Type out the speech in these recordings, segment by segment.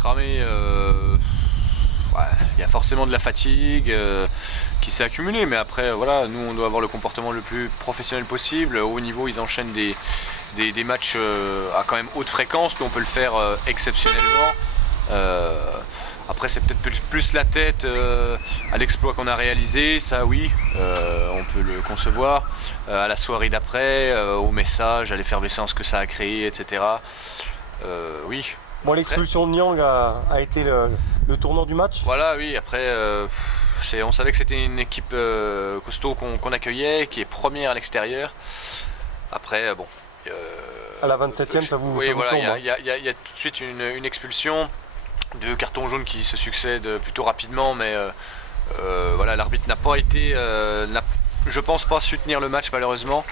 Cramé, ouais, il y a forcément de la fatigue qui s'est accumulée, mais après voilà, nous on doit avoir le comportement le plus professionnel possible. Au haut niveau, ils enchaînent des matchs à quand même haute fréquence, nous on peut le faire exceptionnellement. Après c'est peut-être plus la tête à l'exploit qu'on a réalisé, ça oui, on peut le concevoir, à la soirée d'après, au message, à l'effervescence que ça a créé, etc. Oui. Bon, l'expulsion de Niang a été le tournant du match. Voilà, oui, après on savait que c'était une équipe costaud qu'on accueillait, qui est première à l'extérieur. Après, bon. À la 27e, ça vous oui, voilà, tombe. il y a tout de suite une expulsion, 2 cartons jaunes qui se succèdent plutôt rapidement, mais voilà, l'arbitre n'a pas été, je pense pas su tenir le match malheureusement.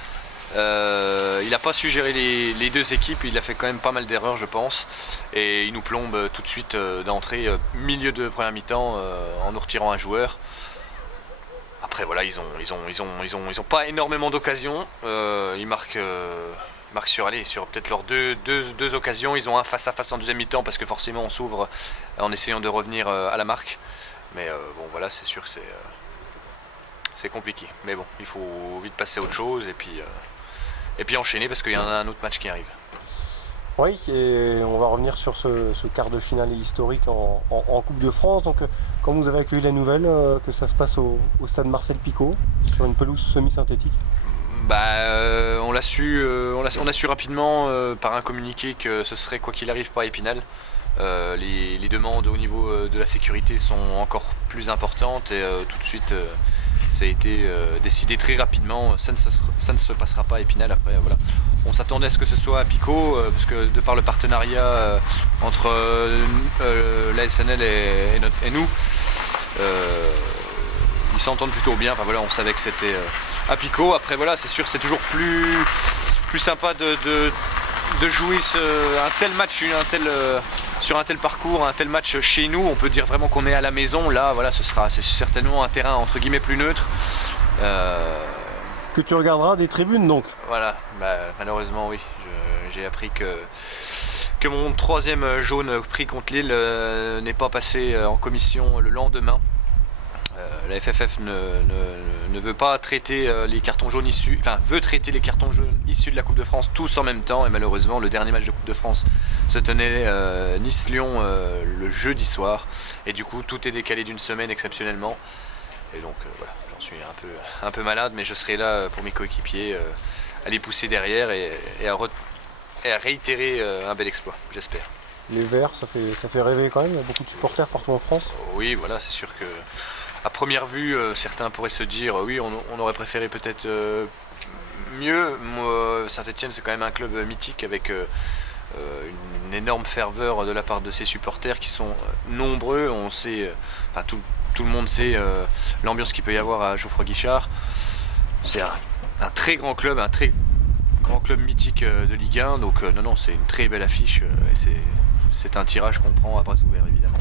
Il n'a pas su gérer les deux équipes, il a fait quand même pas mal d'erreurs je pense, et il nous plombe tout de suite d'entrée milieu de première mi-temps en nous retirant un joueur. Après voilà, ils ont pas énormément d'occasions, ils marquent sur peut-être leurs deux occasions. Ils ont un face à face en deuxième mi-temps parce que forcément on s'ouvre en essayant de revenir à la marque, mais bon voilà, c'est sûr que c'est compliqué, mais bon, il faut vite passer à autre chose et puis enchaîner parce qu'il y en a un autre match qui arrive. Oui, et on va revenir sur ce quart de finale historique en Coupe de France. Donc, quand vous avez accueilli la nouvelle que ça se passe au stade Marcel Picot, sur une pelouse semi-synthétique? On a su rapidement par un communiqué que ce serait quoi qu'il arrive pas à Épinal. Les demandes au niveau de la sécurité sont encore plus importantes et tout de suite ça a été décidé très rapidement, ça ne se passera pas à Épinal. Après voilà, on s'attendait à ce que ce soit à Picot parce que de par le partenariat entre la SNL et nous, ils s'entendent plutôt bien. Enfin voilà, on savait que c'était à Picot. Après voilà, c'est sûr, c'est toujours plus sympa de jouer un tel match, sur un tel parcours, un tel match chez nous. On peut dire vraiment qu'on est à la maison. Là, voilà, c'est certainement un terrain entre guillemets plus neutre. Que tu regarderas des tribunes donc. Voilà, malheureusement oui. J'ai appris que mon 3e jaune pris contre Lille n'est pas passé en commission le lendemain. La FFF ne veut pas traiter les cartons jaunes issus, enfin veut traiter les cartons jaunes issus de la Coupe de France tous en même temps, et malheureusement le dernier match de Coupe de France se tenait Nice-Lyon le jeudi soir, et du coup tout est décalé d'une semaine exceptionnellement, et donc voilà, j'en suis un peu malade, mais je serai là pour mes coéquipiers, à les pousser derrière et à réitérer un bel exploit, j'espère. Les Verts, ça fait rêver quand même, il y a beaucoup de supporters partout en France. Oui, voilà, c'est sûr que à première vue, certains pourraient se dire oui, on aurait préféré peut-être mieux. Saint-Etienne, c'est quand même un club mythique avec une énorme ferveur de la part de ses supporters qui sont nombreux. On sait, tout le monde sait l'ambiance qu'il peut y avoir à Geoffroy Guichard. C'est un très grand club, un très grand club mythique de Ligue 1. Donc non, c'est une très belle affiche et c'est un tirage qu'on prend à bras ouverts évidemment.